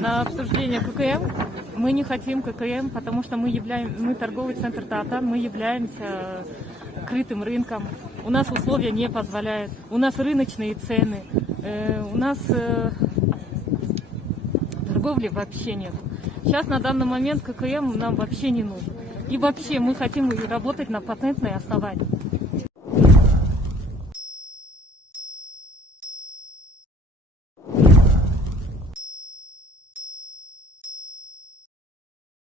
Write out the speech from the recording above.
На обсуждение ККМ. Мы не хотим ККМ, потому что мы торговый центр Татан, мы являемся крытым рынком. У нас условия не позволяют, у нас рыночные цены, у нас торговли вообще нет. Сейчас на данный момент ККМ нам вообще не нужен. И вообще мы хотим работать на патентной основании.